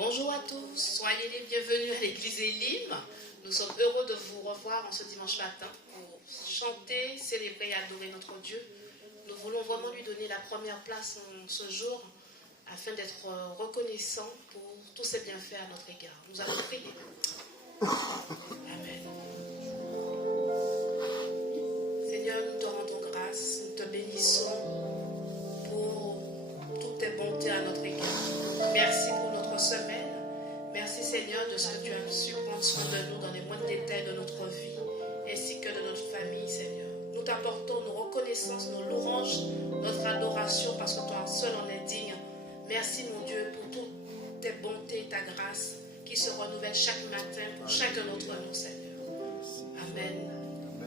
Bonjour à tous, soyez les bienvenus à l'église Elim. Nous sommes heureux de vous revoir en ce dimanche matin pour chanter, célébrer et adorer notre Dieu. Nous voulons vraiment lui donner la première place en ce jour afin d'être reconnaissants pour tous ses bienfaits à notre égard. Nous allons prier. Amen. Seigneur, nous te rendons grâce, nous te bénissons pour toutes tes bontés à notre égard. Merci pour notre semaine. Merci Seigneur de ce que tu as su prendre soin de nous dans les moindres détails de notre vie ainsi que de notre famille, Seigneur. Nous t'apportons nos reconnaissances, nos louanges, notre adoration parce que toi seul en es digne. Merci mon Dieu pour toutes tes bontés et ta grâce qui se renouvellent chaque matin pour chacun d'entre nous, Seigneur. Amen.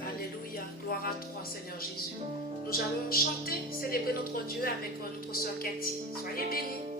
Alléluia. Gloire à toi, Seigneur Jésus. Nous allons chanter, célébrer notre Dieu avec notre sœur Cathy. Soyez bénis.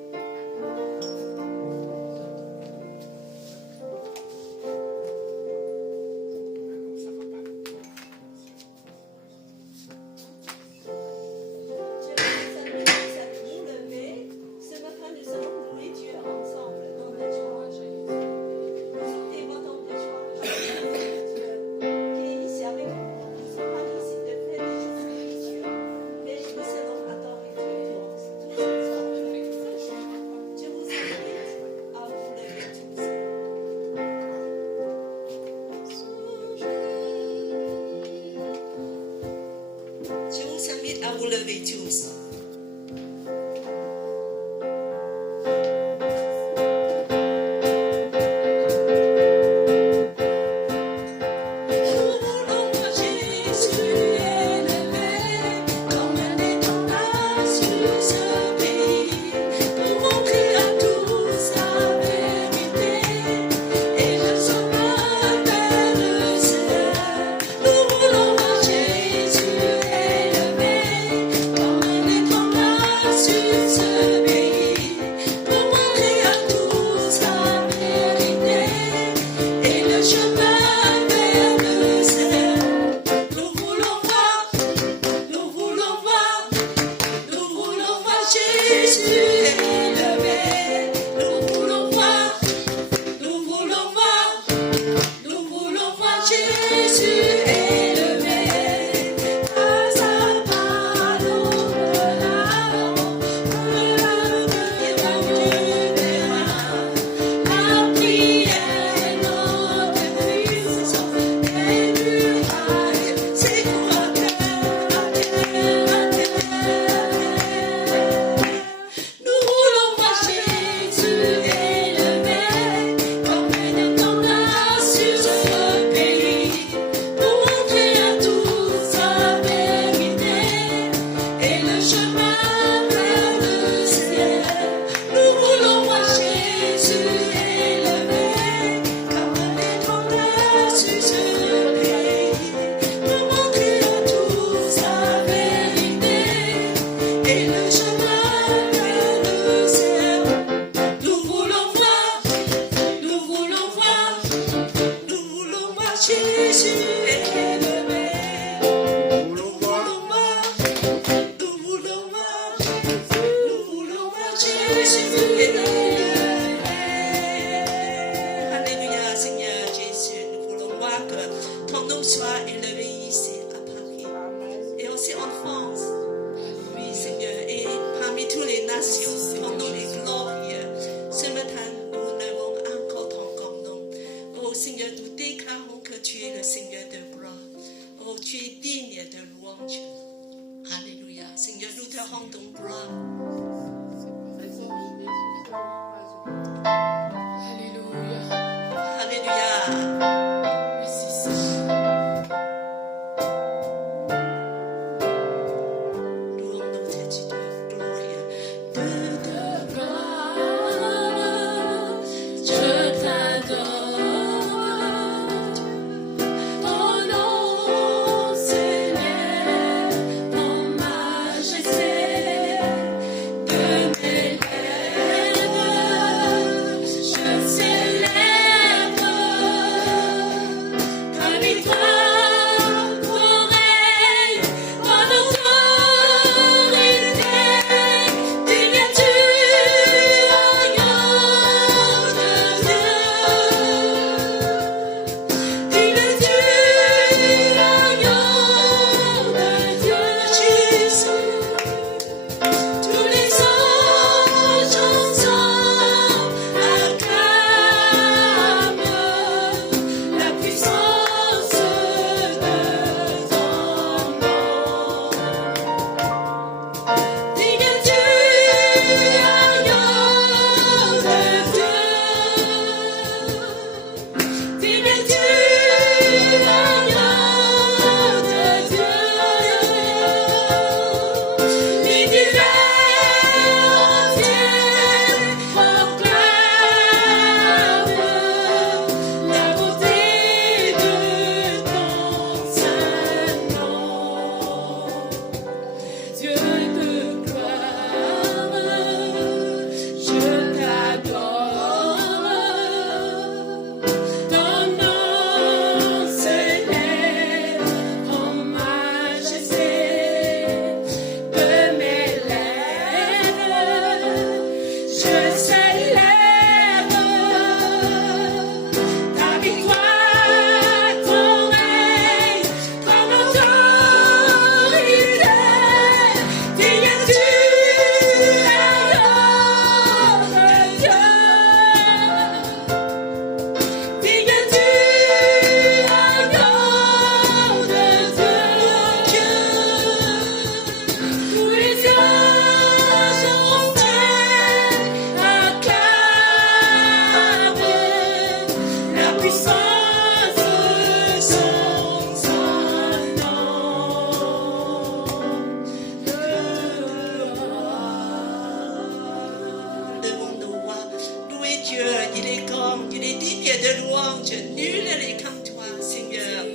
il est grand, il est digne de louange, nul n'est comme toi, Seigneur.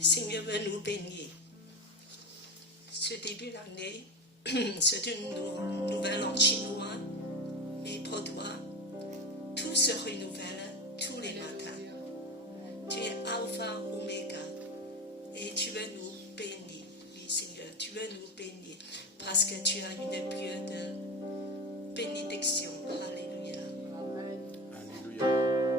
Seigneur veut nous bénir. Ce début d'année, c'est une nouvelle en chinois, mais pour toi, tout se renouvelle tous les matins. Tu es Alpha, Oméga, et tu veux nous bénir, oui Seigneur, tu veux nous bénir, parce que tu as une pure de bénédiction. Alléluia. Alléluia.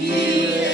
Yeah.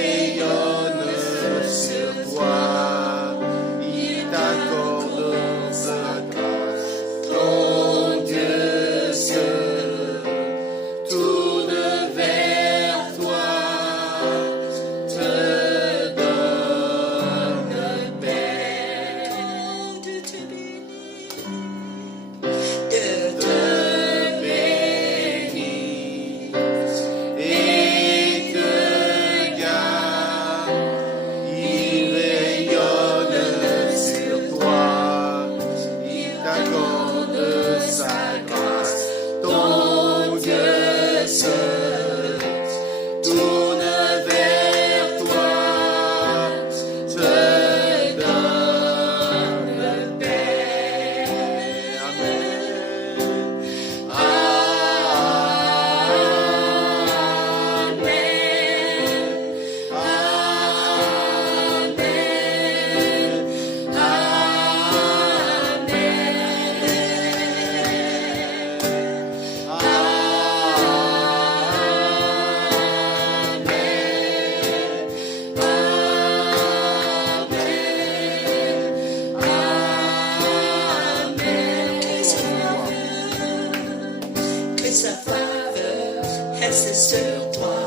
faveur reste sur toi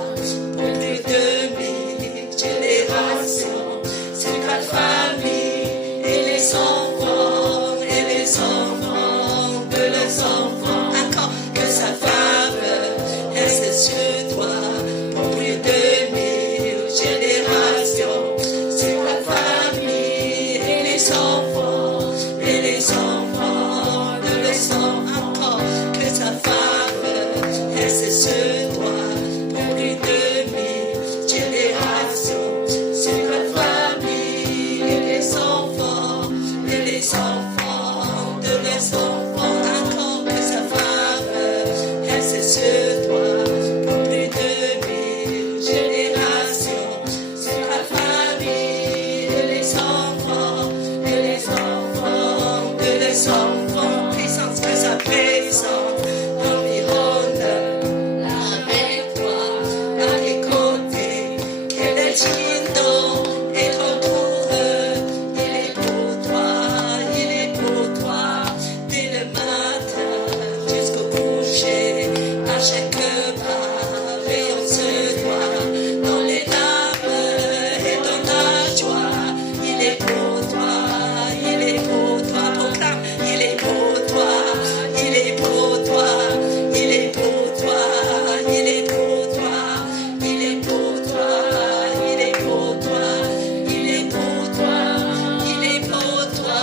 pour plus de 1000 générations. Sur ta famille et les enfants de leurs enfants. Encore que sa faveur reste sur toi pour plus de 1000 générations. Sur ta famille et les enfants de leurs enfants. Encore que sa faveur reste sur toi pour plus de 1000 générations. Sur ta famille et les enfants de leurs enfants. Encore que sa faveur reste sur toi pour plus de 1000 générations. Sur ta famille et les enfants de leurs enfants. Présence, que sa présence environne avec toi, à tes côtés. Quel est ton et ton tour. Il est pour toi, dès le matin jusqu'au coucher. À chaque pas, rayonne sur toi, dans les larmes et dans la joie. Il est pour toi, proclame, il est pour toi, il est pour toi, il est pour toi, il est pour toi, il est pour toi, il est pour toi, il est pour toi, il est pour toi.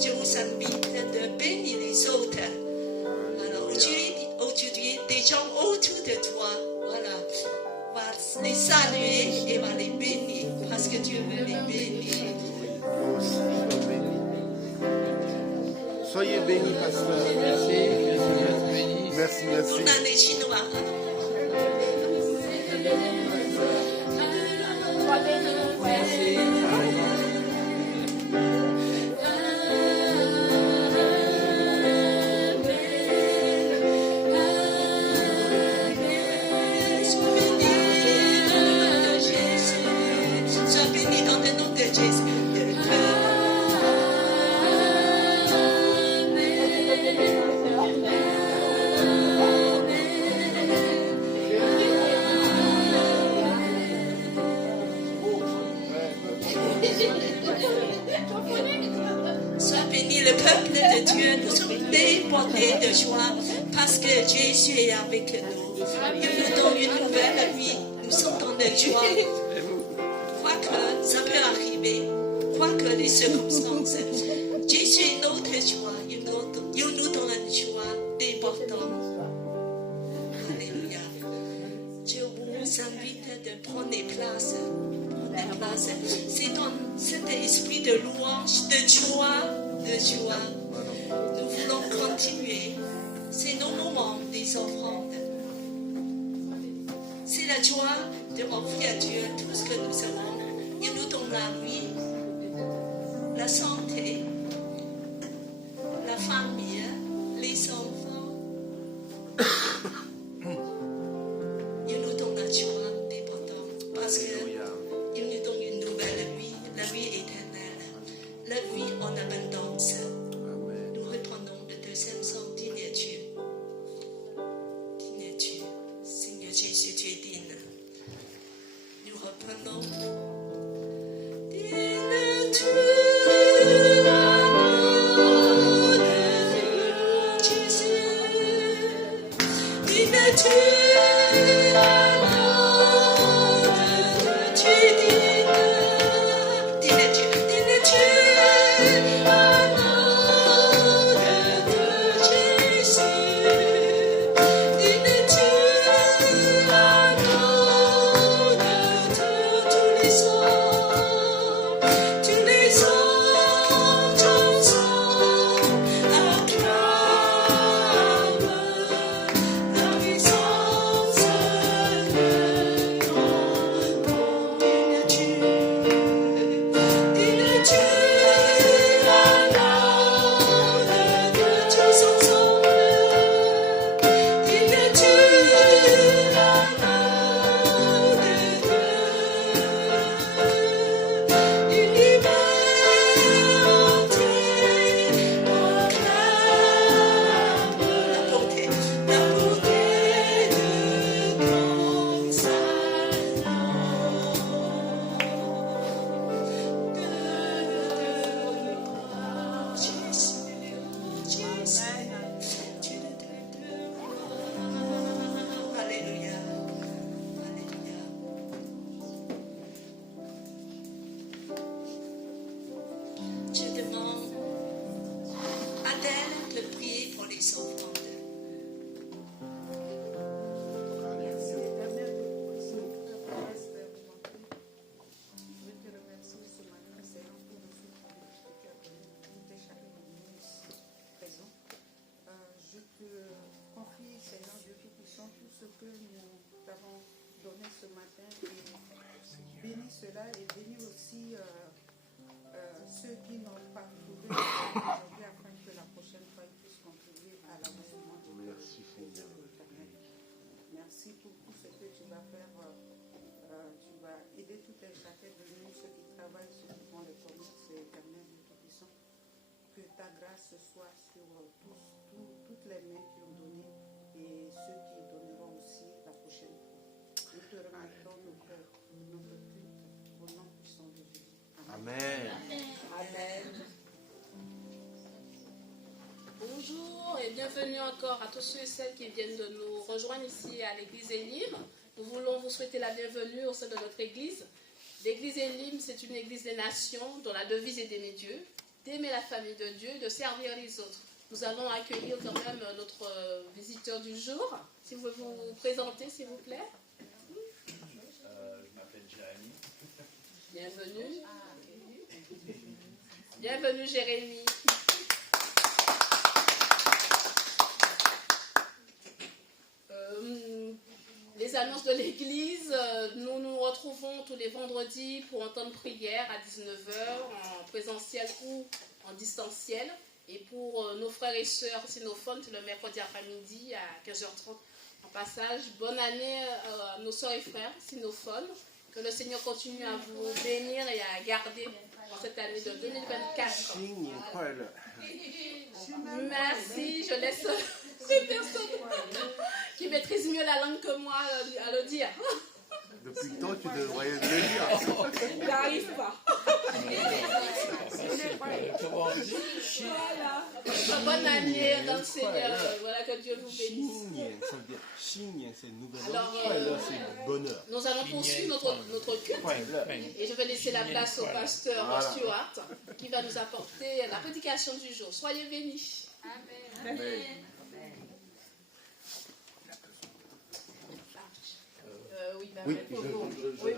Je vous invite de bénir les autres. Alors, aujourd'hui, des gens autour de toi, voilà, va les saluer et va les bénir parce que Dieu veut les bénir. Soyez bénis, pasteur. Merci. Merci. 祝大家新年好。 Sois béni dans le nom de Jésus. Sois béni le peuple de Dieu. Nous sommes débordés de joie parce que Jésus est avec nous. Il nous donne une nouvelle vie. Nous sommes dans la joie. Quoi que ça peut arriver, quoi que les circonstances, Jésus est notre joie. Il nous donne une joie débordante. Alléluia. Je vous invite de prendre des places. C'est dans cet esprit de louange, de joie. Nous voulons continuer. C'est nos moments des offrandes. C'est la joie d'offrir à Dieu tout ce que nous avons. Il nous donne la vie, la santé, la famille, les enfants. Il nous donne la joie débordante parce qu'il nous donne une nouvelle vie, la vie éternelle, la vie en abondance. Nous reprenons le deuxième son, digne est Dieu. Digne est Dieu. Seigneur Jésus, tu es digne. Nous reprenons. Digne est Dieu. Amen. Bonjour et bienvenue encore à tous ceux et celles qui viennent de nous rejoindre ici à l'église Elim. Nous voulons vous souhaiter la bienvenue au sein de notre église. L'église Elim, c'est une église des nations dont la devise est d'aimer Dieu, d'aimer la famille de Dieu, de servir les autres. Nous allons accueillir quand même notre visiteur du jour. Si vous pouvez vous présenter, s'il vous plaît. Je m'appelle Jérémy. Bienvenue. Bienvenue Jérémy. Les annonces de l'église, nous nous retrouvons tous les vendredis pour un temps de prière à 19h en présentiel ou en distanciel. Et pour nos frères et sœurs sinophones, c'est le mercredi après-midi à 15h30. En passage, bonne année à nos sœurs et frères sinophones. Que le Seigneur continue à vous bénir et à garder dans cette année de 2024. Merci, je laisse ces personnes qui maîtrisent mieux la langue que moi à le dire. Depuis le temps, tu devrais le dire. Il n'arrive pas. Comment on dit? Voilà. Bonne année dans le Seigneur. Voilà, que Dieu vous bénisse. Ça veut dire signe, c'est une nouvelle Alors, c'est bonheur. nous allons poursuivre notre culte. Et je vais laisser la place au pasteur Stuart qui va nous apporter la prédication du jour. Soyez bénis. Amen. Amen. Oui.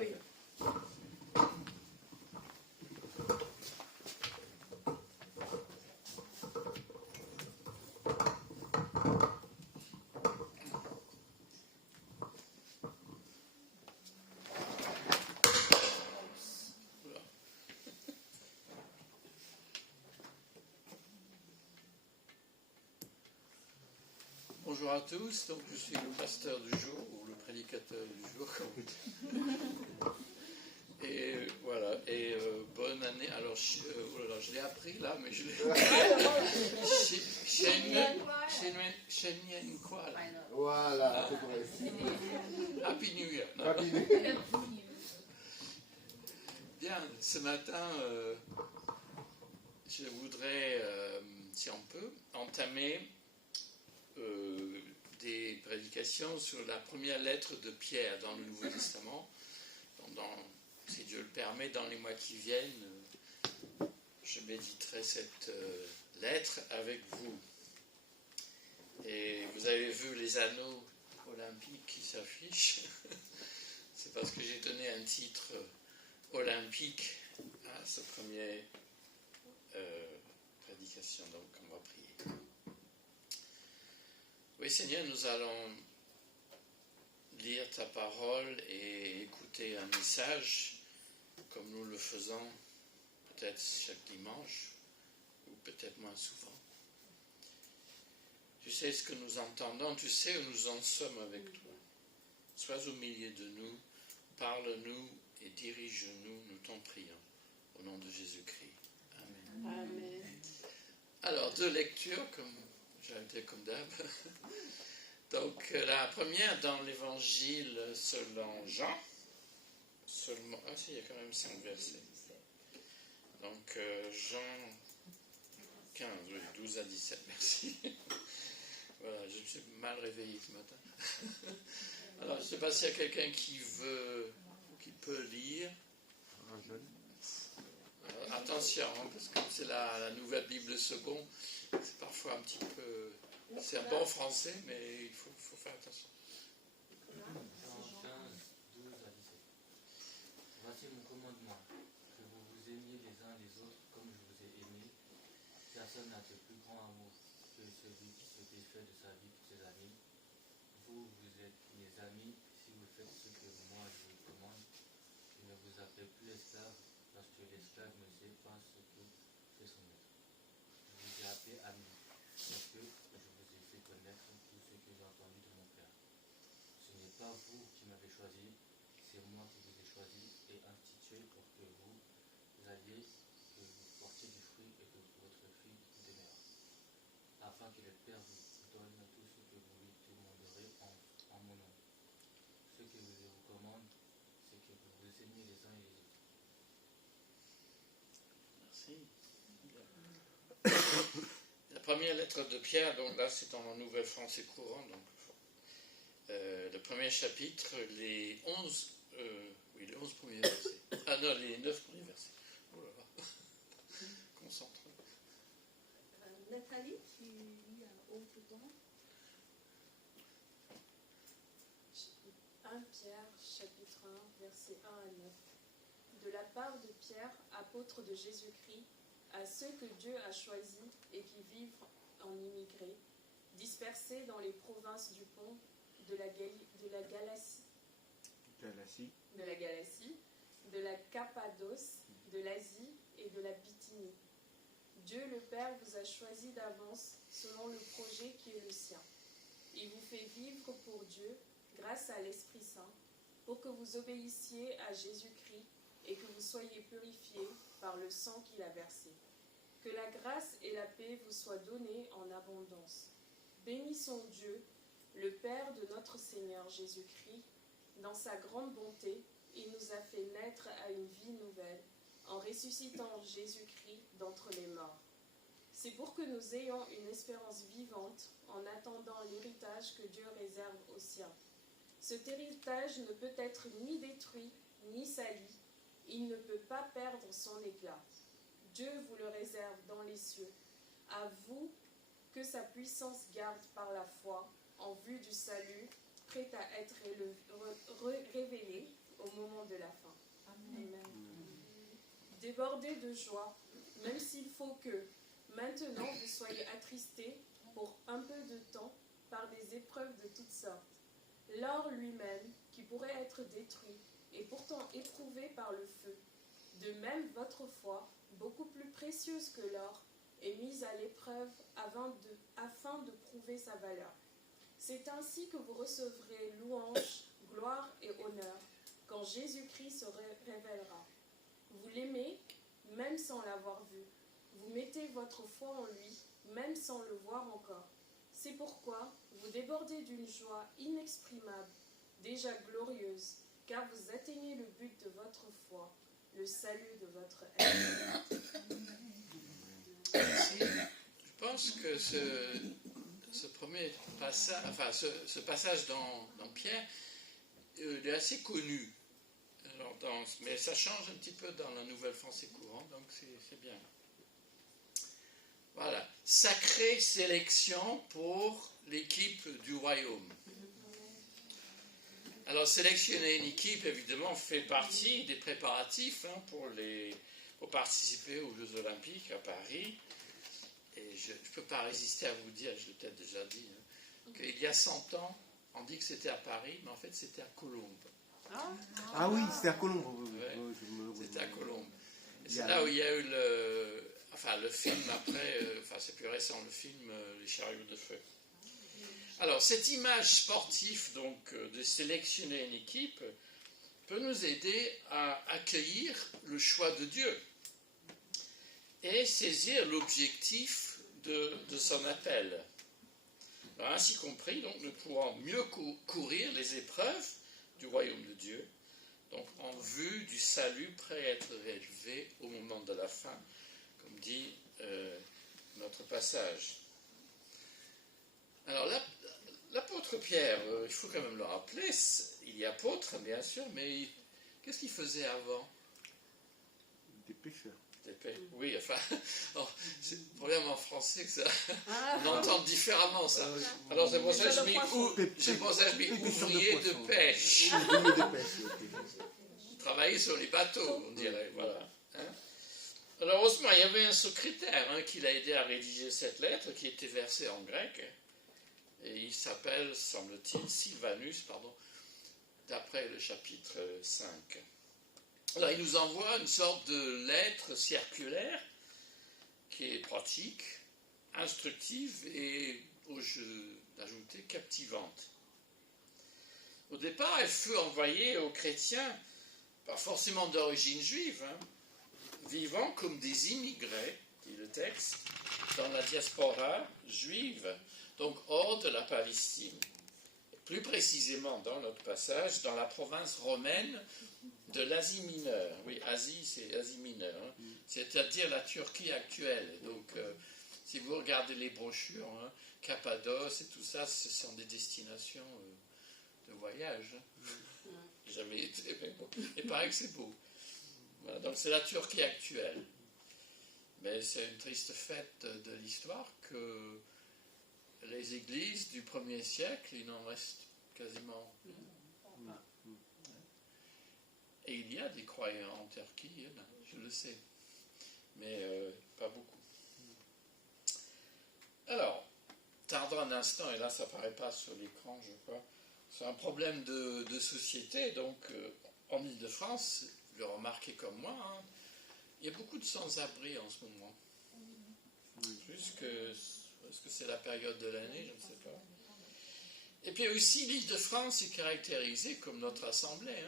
Bonjour à tous, donc je suis le pasteur du jour, ou le prédicateur du jour, comme vous dites. Et voilà, et bonne année. Alors, je l'ai appris là, mais je l'ai. Shenyen quoi là? Voilà. Happy New Year. Non. Happy New Year. Bien, ce matin, je voudrais, si on peut, entamer des prédications prédication sur la première lettre de Pierre dans le Nouveau Testament. Si Dieu le permet, dans les mois qui viennent, je méditerai cette lettre avec vous. Et vous avez vu les anneaux olympiques qui s'affichent. C'est parce que j'ai donné un titre olympique à cette première prédication. Donc, on va prier. Oui, Seigneur, nous allons lire ta parole et écouter un message comme nous le faisons peut-être chaque dimanche ou peut-être moins souvent. Tu sais ce que nous entendons, tu sais où nous en sommes avec toi. Sois au milieu de nous, parle-nous et dirige-nous, nous t'en prions, au nom de Jésus-Christ. Amen. Amen. Alors, 2 lectures, comme j'allais dire comme d'hab. Donc, la première dans l'évangile selon Jean. Il y a quand même 5 versets. Donc, Jean 15, oui, 12 à 17, merci. Voilà, je me suis mal réveillé ce matin. Alors, je ne sais pas s'il y a quelqu'un qui veut ou qui peut lire. Alors, attention, hein, parce que c'est la nouvelle Bible seconde, c'est parfois un petit peu... C'est un bon français, mais il faut faire attention. Jean 15, 12 à 17. Voici mon commandement, que vous vous aimiez les uns les autres comme je vous ai aimé. Personne n'a de plus grand amour que celui qui se défait de sa vie pour ses amis. Vous êtes mes amis si vous faites ce que moi je vous commande. Je ne vous appelle plus esclave, parce que l'esclave ne sait pas ce que fait son maître. Je vous ai appelé ami, parce que je vous ai fait connaître tout ce que j'ai entendu de mon Père. Ce n'est pas vous qui m'avez choisi, c'est moi qui vous ai choisi et institué pour que vous alliez, que vous portiez du fruit et que votre fruit demeure, afin que le Père vous donne tout ce que vous lui demanderez en mon nom. Ce que je vous commande, c'est que vous vous aimiez les uns et les autres. Merci. La première lettre de Pierre, donc là c'est dans la Nouvelle Français courant, donc le premier chapitre, les 11 premiers versets. Ah non, les 9 premiers versets. Oh là là. Concentre. Nathalie, tu lis à haute voix. 1 Pierre, chapitre 1, versets 1 à 9. De la part de Pierre, apôtre de Jésus-Christ, à ceux que Dieu a choisis et qui vivent en immigrés, dispersés dans les provinces du Pont, de la Galatie, de la Cappadoce, de l'Asie et de la Bithynie. Dieu le Père vous a choisi d'avance selon le projet qui est le sien. Il vous fait vivre pour Dieu grâce à l'Esprit Saint, pour que vous obéissiez à Jésus-Christ et que vous soyez purifiés par le sang qu'il a versé. Que la grâce et la paix vous soient données en abondance. Bénissons Dieu, le Père de notre Seigneur Jésus-Christ. Dans sa grande bonté, il nous a fait naître à une vie nouvelle, en ressuscitant Jésus-Christ d'entre les morts. C'est pour que nous ayons une espérance vivante en attendant l'héritage que Dieu réserve aux siens. Cet héritage ne peut être ni détruit, ni sali. Il ne peut pas perdre son éclat. Dieu vous le réserve dans les cieux. À vous que sa puissance garde par la foi en vue du salut, prêt à être révélé au moment de la fin. Amen. Débordez de joie, même s'il faut que, maintenant, vous soyez attristés pour un peu de temps par des épreuves de toutes sortes. L'or lui-même, qui pourrait être détruit, est pourtant éprouvé par le feu. De même, votre foi, beaucoup plus précieuse que l'or, est mise à l'épreuve afin de prouver sa valeur. C'est ainsi que vous recevrez louange, gloire et honneur quand Jésus-Christ se révélera. Vous l'aimez, même sans l'avoir vu. Vous mettez votre foi en lui, même sans le voir encore. C'est pourquoi vous débordez d'une joie inexprimable, déjà glorieuse, car vous atteignez le but de votre foi, le salut de votre être. Merci. Je pense que ce premier passage, enfin ce passage dans Pierre, il est assez connu. Alors, mais ça change un petit peu dans la Nouvelle Français courant, donc c'est bien. Voilà. Sacrée sélection pour l'équipe du royaume. Alors, sélectionner une équipe, évidemment, fait partie des préparatifs pour participer aux Jeux Olympiques à Paris. Et je ne peux pas résister à vous dire, je l'ai peut-être déjà dit, qu'il y a 100 ans, on dit que c'était à Paris, mais en fait, c'était à Colombes. Ah oui, c'était à Colombes. Ouais, c'était à Colombes. Et c'est a- là où il y a eu le film après, c'est plus récent, le film Les chariots de feu. Alors, cette image sportive, donc, de sélectionner une équipe, peut nous aider à accueillir le choix de Dieu et saisir l'objectif de son appel. Alors, ainsi compris, donc, nous pourrons mieux courir les épreuves du royaume de Dieu, donc en vue du salut prêt à être réalisé au moment de la fin, comme dit notre passage. Alors, l'apôtre Pierre, il faut quand même le rappeler, il est apôtre, bien sûr, mais qu'est-ce qu'il faisait avant? Des pêcheurs. Oui, enfin, c'est le problème en français que ça, on entend différemment ça. Alors c'est pour ça que je mets ouvrier de pêche. Ouvrier de pêche, ok. Travailler sur les bateaux, on dirait, voilà. Alors heureusement, il y avait un secrétaire qui l'a aidé à rédiger cette lettre, qui était versée en grec, et il s'appelle, semble-t-il, Sylvanus, d'après le chapitre 5. Alors, il nous envoie une sorte de lettre circulaire qui est pratique, instructive et, je d'ajouter, captivante. Au départ, elle fut envoyée aux chrétiens, pas forcément d'origine juive, vivant comme des immigrés, dit le texte, dans la diaspora juive, donc hors de la Palestine. Plus précisément, dans notre passage, dans la province romaine de l'Asie mineure. Oui, Asie, c'est Asie mineure, c'est-à-dire la Turquie actuelle. Donc, si vous regardez les brochures, Cappadoce et tout ça, ce sont des destinations de voyage. J'ai jamais été, mais bon, il paraît que c'est beau. Voilà, donc c'est la Turquie actuelle. Mais c'est une triste fête de l'histoire que les églises du 1er siècle, il n'en reste quasiment. Et il y a des croyants en Turquie, je le sais, mais pas beaucoup. Alors, tardons un instant, et là ça ne paraît pas sur l'écran, je crois. C'est un problème de société, donc en Ile-de-France, vous le remarquez comme moi, il y a beaucoup de sans-abri en ce moment. Plus que. Est-ce que c'est la période de l'année? Je ne sais pas. Et puis aussi, l'Île-de-France est caractérisée, comme notre assemblée,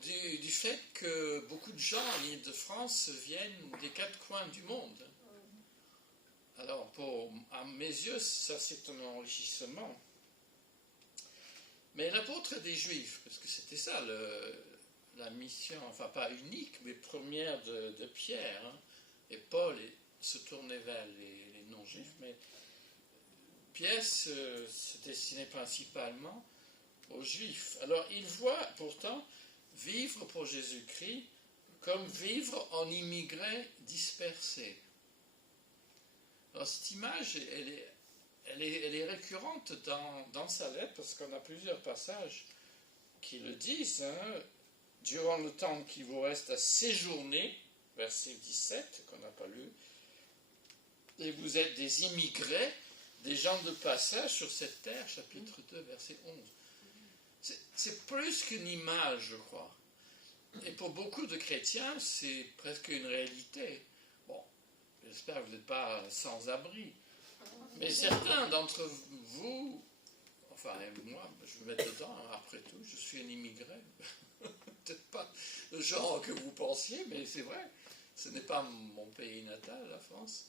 du fait que beaucoup de gens en Île-de-France viennent des 4 coins du monde. Alors, à mes yeux, ça c'est un enrichissement. Mais l'apôtre des Juifs, parce que c'était ça la mission, enfin pas unique, mais première de Pierre, et Paul se tournait vers les non-juifs, mais Pierre se destinait principalement aux Juifs. Alors, il voit pourtant vivre pour Jésus-Christ comme vivre en immigré dispersé. Alors, cette image, elle est récurrente dans sa lettre, parce qu'on a plusieurs passages qui le disent. Durant le temps qui vous reste à séjourner, verset 17, qu'on n'a pas lu, et vous êtes des immigrés, des gens de passage sur cette terre, chapitre 2, verset 11. C'est plus qu'une image, je crois. Et pour beaucoup de chrétiens, c'est presque une réalité. Bon, j'espère que vous n'êtes pas sans abri. Mais certains d'entre vous, enfin, moi, je me mets dedans, après tout, je suis un immigré. Peut-être pas le genre que vous pensiez, mais c'est vrai. Ce n'est pas mon pays natal, la France.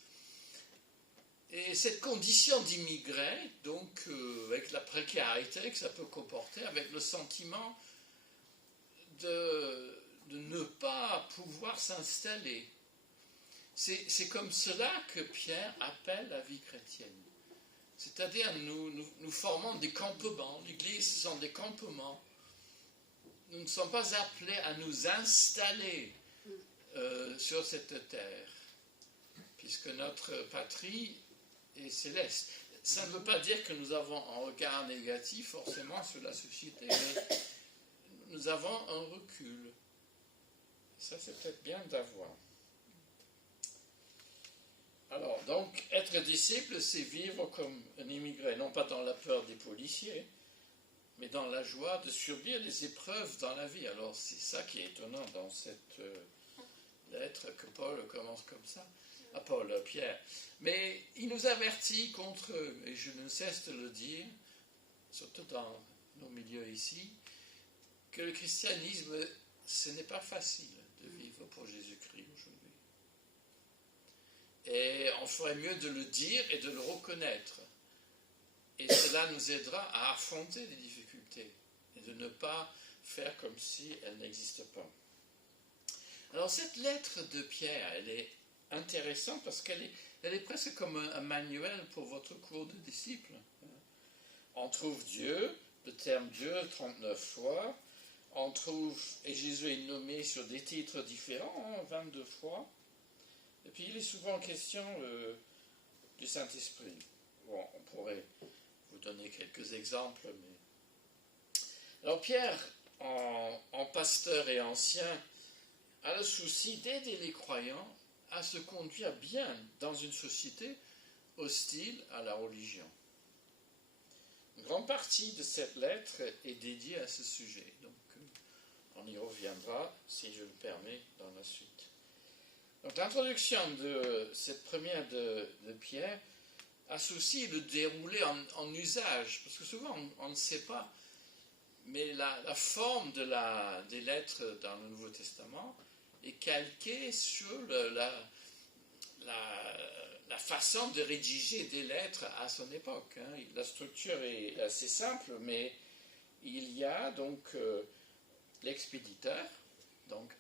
Et cette condition d'immigré, donc avec la précarité que ça peut comporter, avec le sentiment de ne pas pouvoir s'installer. C'est comme cela que Pierre appelle la vie chrétienne. C'est-à-dire, nous formons des campements. L'Église, ce sont des campements. Nous ne sommes pas appelés à nous installer sur cette terre, puisque notre patrie est céleste. Ça ne veut pas dire que nous avons un regard négatif forcément sur la société, mais nous avons un recul. Ça, c'est peut-être bien d'avoir. Alors, donc, être disciple, c'est vivre comme un immigré, non pas dans la peur des policiers, mais dans la joie de subir les épreuves dans la vie. Alors, c'est ça qui est étonnant dans cette lettre que Paul commence comme ça, à Pierre. Mais il nous avertit contre, et je ne cesse de le dire, surtout dans nos milieux ici, que le christianisme, ce n'est pas facile de vivre pour Jésus-Christ aujourd'hui. Et on ferait mieux de le dire et de le reconnaître. Et cela nous aidera à affronter les difficultés et de ne pas faire comme si elles n'existent pas. Alors cette lettre de Pierre, elle est intéressante parce qu'elle est presque comme un manuel pour votre cours de disciple. On trouve Dieu, le terme Dieu 39 fois. On trouve, et Jésus est nommé sur des titres différents, 22 fois. Et puis il est souvent question du Saint-Esprit. Bon, on pourrait vous donner quelques exemples. Alors Pierre, en pasteur et ancien, a le souci d'aider les croyants à se conduire bien dans une société hostile à la religion. Une grande partie de cette lettre est dédiée à ce sujet. Donc, on y reviendra, si je le permets, dans la suite. Donc, l'introduction de cette première de Pierre associe le déroulé en usage, parce que souvent, on ne sait pas, mais la forme des lettres dans le Nouveau Testament est calquée sur la façon de rédiger des lettres à son époque. La structure est assez simple, mais il y a donc l'expéditeur, donc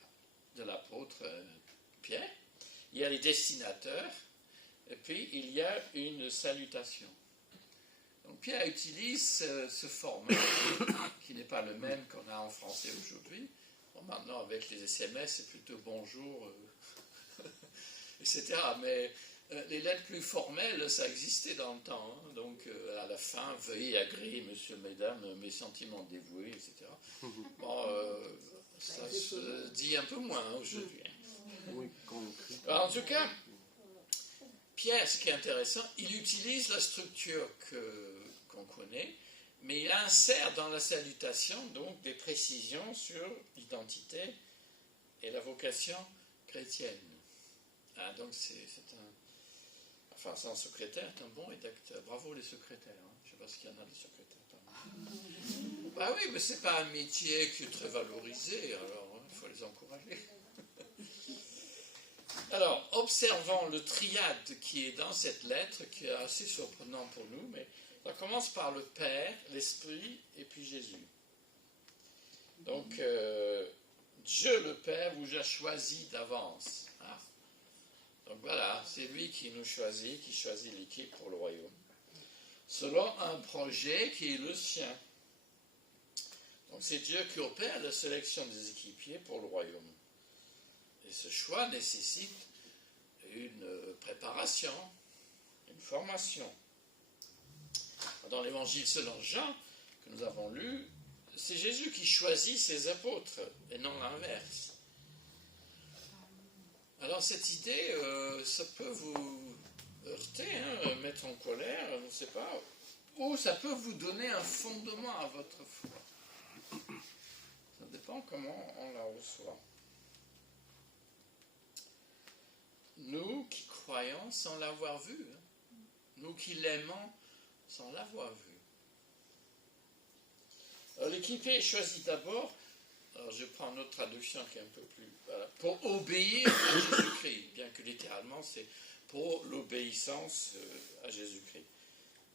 de l'apôtre Pierre, il y a les destinateurs, et puis il y a une salutation. Donc Pierre utilise ce format qui n'est pas le même qu'on a en français aujourd'hui. Bon, maintenant avec les SMS, c'est plutôt bonjour, etc. Mais les lettres plus formelles, ça existait dans le temps. Donc, à la fin, veuillez agréer, monsieur, mesdames, mes sentiments dévoués, etc. Bon, ça se dit un peu moins aujourd'hui. Alors, en tout cas, Pierre, ce qui est intéressant, il utilise la structure qu'on connaît, mais il insère dans la salutation donc des précisions sur l'identité et la vocation chrétienne. Donc, c'est un... Enfin, c'est un secrétaire, c'est un bon rédacteur. Bravo les secrétaires. Je ne sais pas s'il y en a des secrétaires. Bah oui, mais ce n'est pas un métier qui est très valorisé, alors il faut les encourager. Alors, observons le triade qui est dans cette lettre, qui est assez surprenant pour nous, mais ça commence par le Père, l'Esprit et puis Jésus. Donc, Dieu le Père vous a choisi d'avance. Donc voilà, c'est lui qui nous choisit, qui choisit l'équipe pour le royaume, selon un projet qui est le sien. Donc c'est Dieu qui opère la sélection des équipiers pour le royaume. Et ce choix nécessite une préparation, une formation. Dans l'évangile selon Jean, que nous avons lu, c'est Jésus qui choisit ses apôtres, et non l'inverse. Alors cette idée, ça peut vous heurter, mettre en colère, je ne sais pas, ou ça peut vous donner un fondement à votre foi. Ça dépend comment on la reçoit. Nous qui croyons sans l'avoir vu, nous qui l'aimons sans l'avoir vu. Alors, l'équipier est choisi d'abord. Alors, je prends une autre traduction qui est un peu plus... Voilà, pour obéir à Jésus-Christ, bien que littéralement, c'est pour l'obéissance à Jésus-Christ.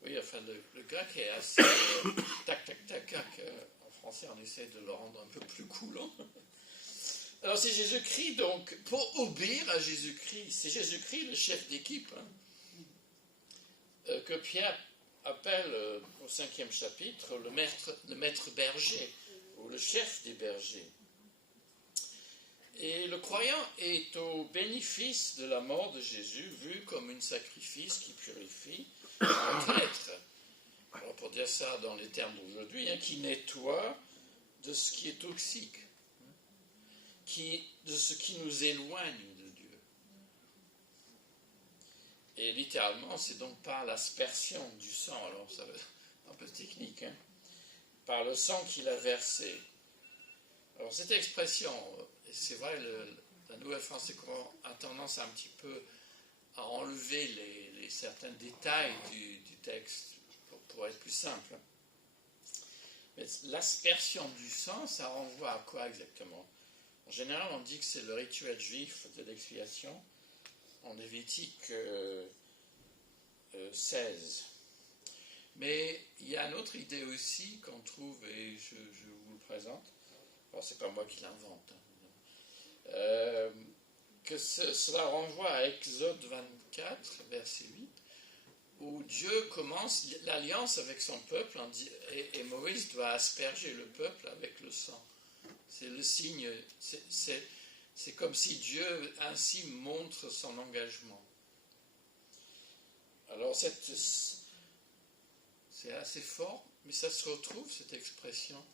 Oui, enfin, le grec est assez... tac, tac, tac, tac. En français, on essaie de le rendre un peu plus coulant. Alors, c'est Jésus-Christ, donc, pour obéir à Jésus-Christ. C'est Jésus-Christ, le chef d'équipe, que Pierre appelle au 5e chapitre le maître berger, ou le chef des bergers. Et le croyant est au bénéfice de la mort de Jésus, vu comme un sacrifice qui purifie, notre être. Alors pour dire ça dans les termes d'aujourd'hui, qui nettoie de ce qui est toxique, de ce qui nous éloigne de Dieu. Et littéralement, c'est donc par l'aspersion du sang, alors ça va être un peu technique, par le sang qu'il a versé. Alors cette expression, et c'est vrai, la Nouvelle France a tendance un petit peu à enlever certains détails du texte pour être plus simple. Mais l'aspersion du sang, ça renvoie à quoi exactement? En général, on dit que c'est le rituel juif de l'expiation en Lévitique 16. Mais il y a une autre idée aussi qu'on trouve, et je vous le présente. Alors, c'est pas moi qui l'invente. Que cela renvoie à Exode 24, verset 8, où Dieu commence l'alliance avec son peuple et Moïse doit asperger le peuple avec le sang. C'est le signe, c'est comme si Dieu ainsi montre son engagement. Alors c'est assez fort, mais ça se retrouve, cette expression,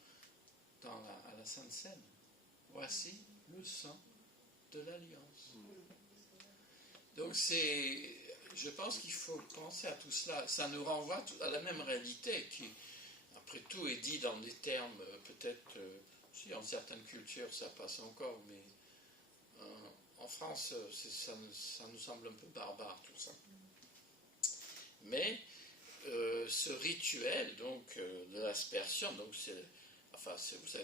à la Sainte Seine. Voici le sang de l'Alliance. Donc je pense qu'il faut penser à tout cela. Ça nous renvoie à la même réalité qui, après tout, est dit dans des termes peut-être, si en certaines cultures ça passe encore, mais en France, ça nous semble un peu barbare tout ça. Mais ce rituel donc de l'aspersion, donc vous savez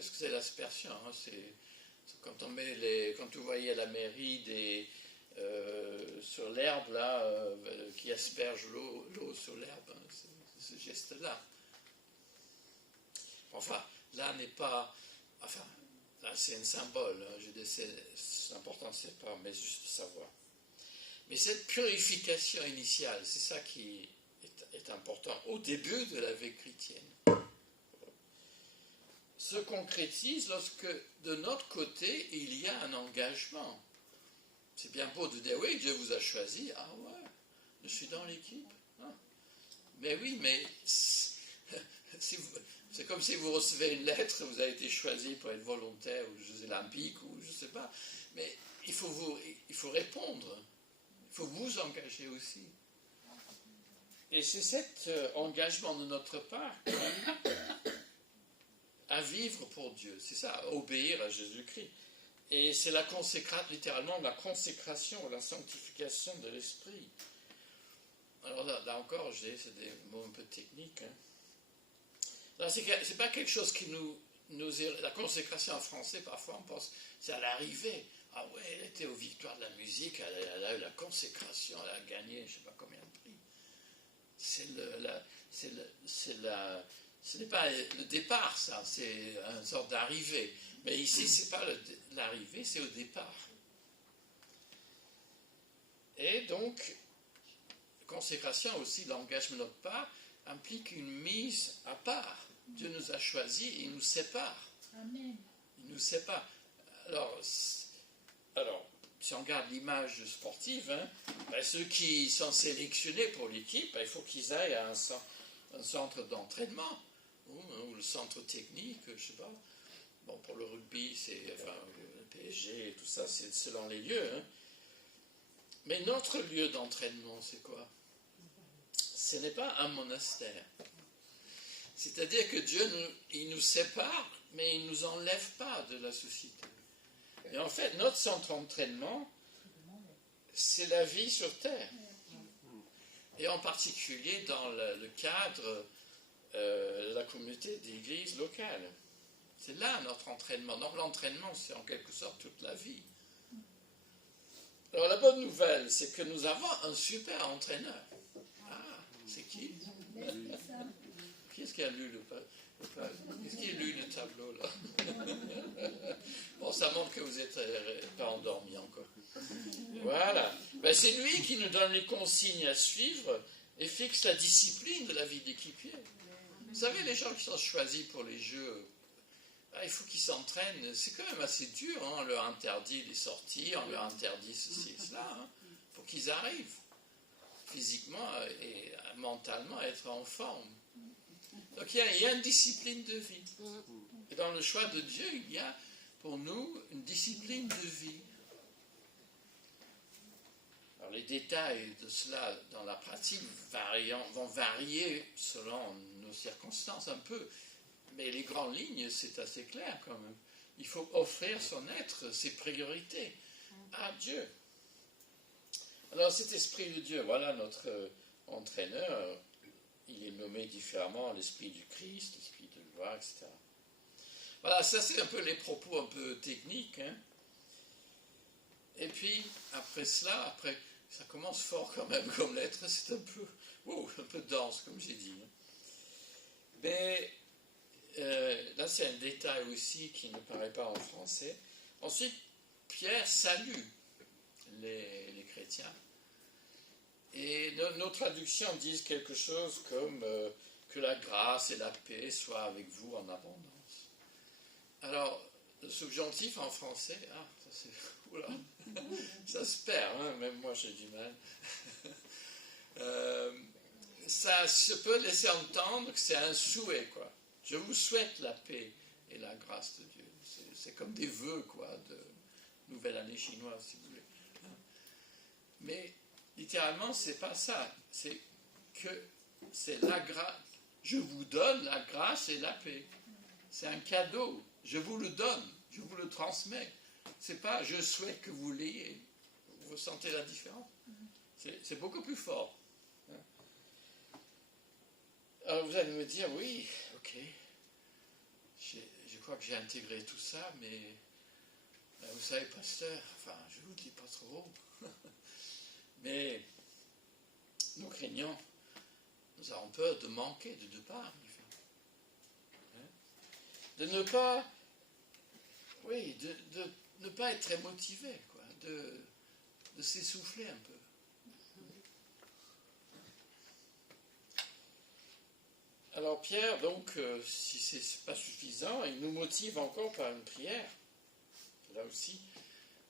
ce que c'est l'aspersion, c'est quand vous voyez à la mairie sur l'herbe là, qui asperge l'eau sur l'herbe, c'est ce geste-là. Enfin, là n'est pas, là c'est un symbole. C'est important, c'est pas, mais juste savoir. Mais cette purification initiale, c'est ça qui est important au début de la vie chrétienne. Se concrétise lorsque de notre côté il y a un engagement. C'est bien beau de dire oui, Dieu vous a choisi. Ah ouais, je suis dans l'équipe. Mais oui, mais c'est comme si vous recevez une lettre, vous avez été choisi pour être volontaire aux Jeux Olympiques ou je ne sais pas. Mais il faut répondre. Il faut vous engager aussi. Et c'est cet engagement de notre part à vivre pour Dieu. C'est ça, à obéir à Jésus-Christ. Et c'est littéralement la consécration, la sanctification de l'esprit. Alors là encore, c'est des mots un peu techniques. Là, c'est pas quelque chose qui la consécration en français, parfois on pense, c'est à l'arrivée. Ah ouais, elle était aux victoires de la musique, elle a eu la consécration, elle a gagné, je ne sais pas combien de prix. Ce n'est pas le départ, ça, c'est une sorte d'arrivée. Mais ici, ce n'est pas l'arrivée, c'est au départ. Et donc, consécration aussi, l'engagement de notre part, implique une mise à part. Dieu nous a choisis et il nous sépare. Amen. Il nous sépare. Alors, si on regarde l'image sportive, ceux qui sont sélectionnés pour l'équipe, il faut qu'ils aillent à un centre d'entraînement, ou le centre technique, je ne sais pas. Bon, pour le rugby, le PSG, et tout ça, c'est selon les lieux. Mais notre lieu d'entraînement, c'est quoi? Ce n'est pas un monastère. C'est-à-dire que Dieu, il nous sépare, mais il ne nous enlève pas de la société. Et en fait, notre centre d'entraînement, c'est la vie sur Terre. Et en particulier dans le cadre de la communauté d'église locale. C'est là notre entraînement. Donc l'entraînement, c'est en quelque sorte toute la vie. Alors la bonne nouvelle, c'est que nous avons un super entraîneur. Ah, c'est qui? Qui est-ce qui a lu Qu'est-ce qui a lu le tableau là? Bon, ça montre que vous n'êtes pas endormi encore. Voilà. C'est lui qui nous donne les consignes à suivre et fixe la discipline de la vie d'équipier. Vous savez, les gens qui sont choisis pour les jeux, il faut qu'ils s'entraînent. C'est quand même assez dur, hein. On leur interdit les sorties, on leur interdit ceci et cela, hein, pour qu'ils arrivent physiquement et mentalement à être en forme. Donc il y a une discipline de vie. Et dans le choix de Dieu, il y a pour nous une discipline de vie. Alors les détails de cela dans la pratique vont varier selon nos circonstances un peu, mais les grandes lignes, c'est assez clair quand même. Il faut offrir son être, ses priorités à Dieu. Alors cet esprit de Dieu, voilà notre entraîneur, il est nommé différemment l'esprit du Christ, l'esprit de gloire, etc. Voilà, ça c'est un peu les propos un peu techniques, hein. Et puis, après cela, ça commence fort quand même comme lettre, c'est un peu dense, comme j'ai dit. Mais là, c'est un détail aussi qui ne paraît pas en français. Ensuite, Pierre salue les chrétiens. Et nos traductions disent quelque chose comme que la grâce et la paix soient avec vous en abondance. Alors, le subjonctif en français, ça c'est... Oula, ça se perd, hein, même moi j'ai du mal. Ça se peut laisser entendre que c'est un souhait, quoi. Je vous souhaite la paix et la grâce de Dieu. C'est comme des vœux, quoi, de nouvelle année chinoise, si vous voulez. Mais littéralement, c'est pas ça. C'est que c'est la grâce. Je vous donne la grâce et la paix. C'est un cadeau. Je vous le donne. Je vous le transmets. C'est pas je souhaite que vous l'ayez. Vous sentez la différence? C'est beaucoup plus fort. Alors vous allez me dire, oui, ok, je crois que j'ai intégré tout ça, mais vous savez, pasteur, enfin, je ne vous dis pas trop, mais nous craignons, nous avons peur de manquer de deux parts, de ne pas, oui, de ne pas être très motivé, quoi, de s'essouffler un peu. Alors Pierre, donc, si ce n'est pas suffisant, il nous motive encore par une prière. Là aussi,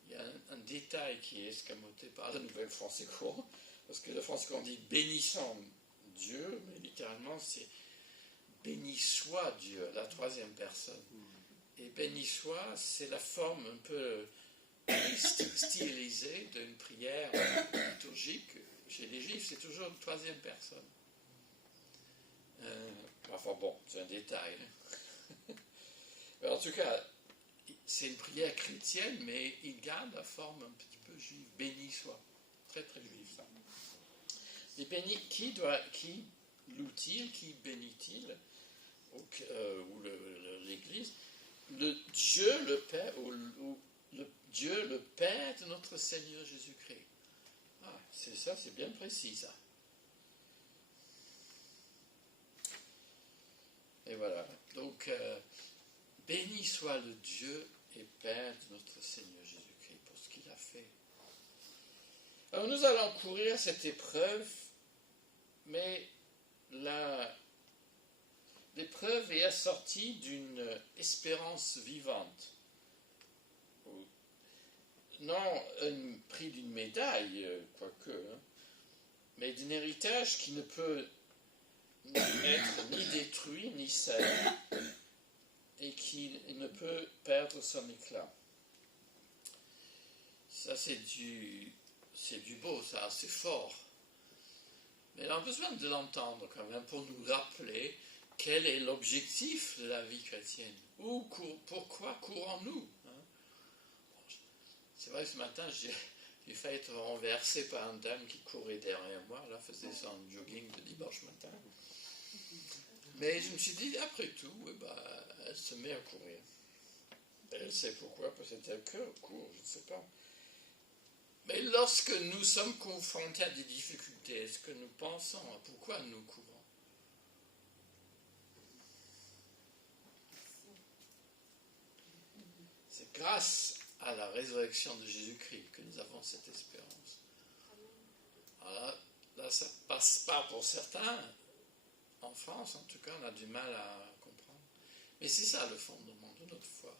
il y a un détail qui est escamoté par le Nouvel Français courant, parce que le Français courant dit « bénissons Dieu », mais littéralement c'est « béni soit Dieu », la troisième personne. Et « béni soit », c'est la forme un peu stylisée d'une prière liturgique. Chez les Juifs, c'est toujours une troisième personne. Enfin bon, c'est un détail. En tout cas, c'est une prière chrétienne, mais il garde la forme un petit peu juive. Béni soit. Très très juif ça. Et béni, qui loue-t-il, qui bénit-il, ou l'Église? Le Dieu le Père, ou le Dieu le Père de notre Seigneur Jésus-Christ. C'est ça, c'est bien précis ça. Et voilà, donc, béni soit le Dieu et Père de notre Seigneur Jésus-Christ pour ce qu'il a fait. Alors nous allons courir cette épreuve, mais l'épreuve est assortie d'une espérance vivante. Non un prix d'une médaille, quoique, hein, mais d'un héritage qui ne peut être ni détruit ni sali et qui ne peut perdre son éclat. Ça c'est du beau, ça, c'est fort. Mais on a besoin de l'entendre quand même pour nous rappeler quel est l'objectif de la vie chrétienne. Pourquoi courons-nous, hein? C'est vrai que ce matin j'ai failli être renversé par une dame qui courait derrière moi, là faisait son jogging de dimanche matin. Mais je me suis dit, après tout, elle se met à courir. Elle sait pourquoi, peut-être qu'elle court, je ne sais pas. Mais lorsque nous sommes confrontés à des difficultés, est-ce que nous pensons à pourquoi nous courons? C'est grâce à la résurrection de Jésus-Christ que nous avons cette espérance. Alors là, ça ne passe pas pour certains. En France, en tout cas, on a du mal à comprendre. Mais c'est ça le fondement de notre foi.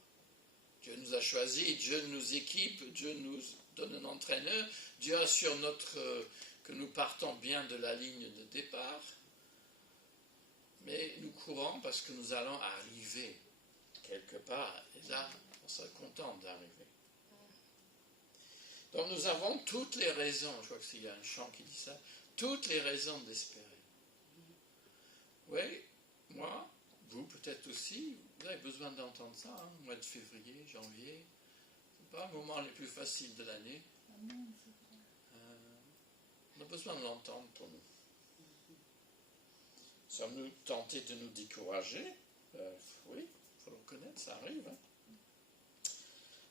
Dieu nous a choisis, Dieu nous équipe, Dieu nous donne un entraîneur, Dieu assure que nous partons bien de la ligne de départ. Mais nous courons parce que nous allons arriver quelque part. Et là, on sera content d'arriver. Donc nous avons toutes les raisons, je crois qu'il y a un chant qui dit ça, toutes les raisons d'espérer. Oui, moi, vous peut-être aussi, vous avez besoin d'entendre ça, hein, mois de février, janvier, c'est pas le moment le plus facile de l'année. On a besoin de l'entendre pour nous. Sommes-nous tentés de nous décourager? Oui, il faut le reconnaître, ça arrive. Hein.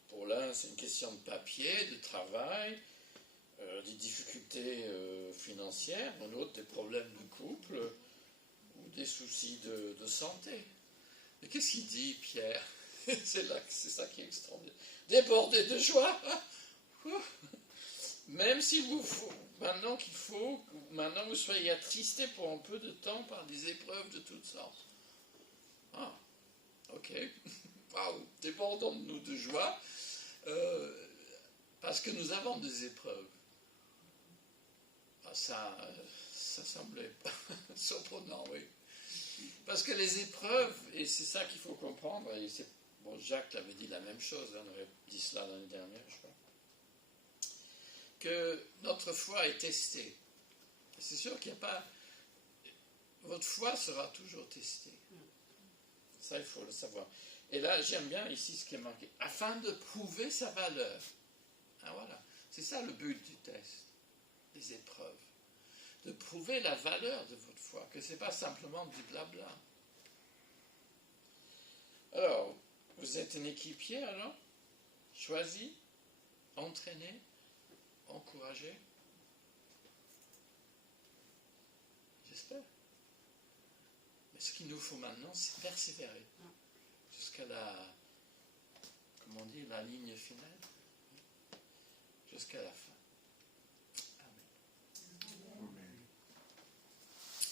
Pour l'un, c'est une question de papier, de travail, des difficultés financières, pour l'autre, des problèmes de couple ou des soucis de santé. Mais qu'est-ce qu'il dit, Pierre? C'est ça qui est extraordinaire. Débordé de joie. Même si maintenant vous soyez attristés pour un peu de temps par des épreuves de toutes sortes. Ah, ok. Waouh, débordons-nous de joie. Parce que nous avons des épreuves. Ça semblait surprenant, oui. Parce que les épreuves, et c'est ça qu'il faut comprendre, et Jacques l'avait dit la même chose, on avait dit cela l'année dernière, je crois, que notre foi est testée. C'est sûr qu'il n'y a pas... Votre foi sera toujours testée. Ça, il faut le savoir. Et là, j'aime bien ici ce qui est marqué, afin de prouver sa valeur. Ah, voilà. C'est ça le but du test, des épreuves. De prouver la valeur de votre foi, que ce n'est pas simplement du blabla. Alors, vous êtes un équipier alors, choisi, entraîné, encouragé. J'espère. Mais ce qu'il nous faut maintenant, c'est persévérer jusqu'à la ligne finale, jusqu'à la fin. Amen.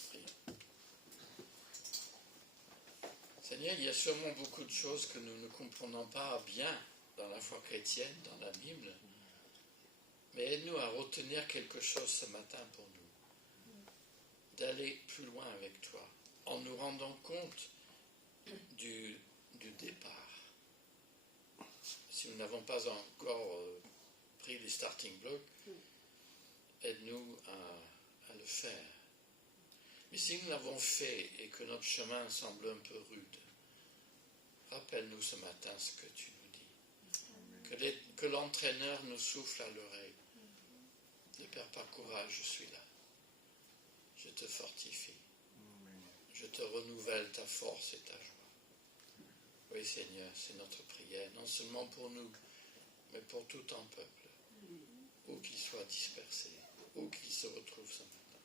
Prions. Seigneur, il y a sûrement beaucoup de choses que nous ne comprenons pas bien dans la foi chrétienne, dans la Bible, mais aide-nous à retenir quelque chose ce matin pour nous, d'aller plus loin avec toi, en nous rendant compte du départ. Si nous n'avons pas encore pris les starting blocks, aide-nous à le faire. Mais si nous l'avons fait et que notre chemin semble un peu rude, rappelle-nous ce matin ce que tu nous dis. Que l'entraîneur nous souffle à l'oreille. Ne perds pas courage, je suis là. Je te fortifie. Je te renouvelle ta force et ta joie. Oui, Seigneur, c'est notre prière, non seulement pour nous, mais pour tout un peuple, où qu'il soit dispersé, où qu'il se retrouve ce matin,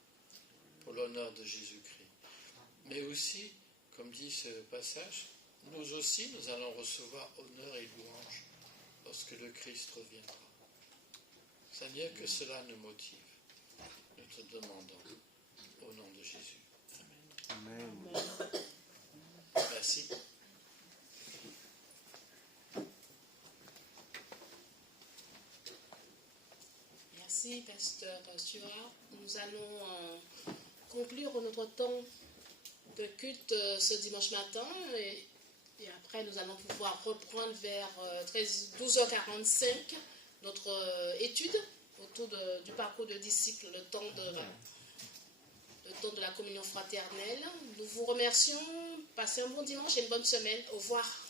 pour l'honneur de Jésus-Christ. Mais aussi, comme dit ce passage, nous aussi, nous allons recevoir honneur et louange lorsque le Christ reviendra. Seigneur, que cela nous motive. Nous te demandons au nom de Jésus. Amen. Amen. Merci. Merci, Pasteur Stuart. Nous allons conclure notre temps de culte ce dimanche matin et après nous allons pouvoir reprendre vers 12h45 notre étude autour du parcours de disciples, le temps de la communion fraternelle. Nous vous remercions. Passez un bon dimanche et une bonne semaine. Au revoir.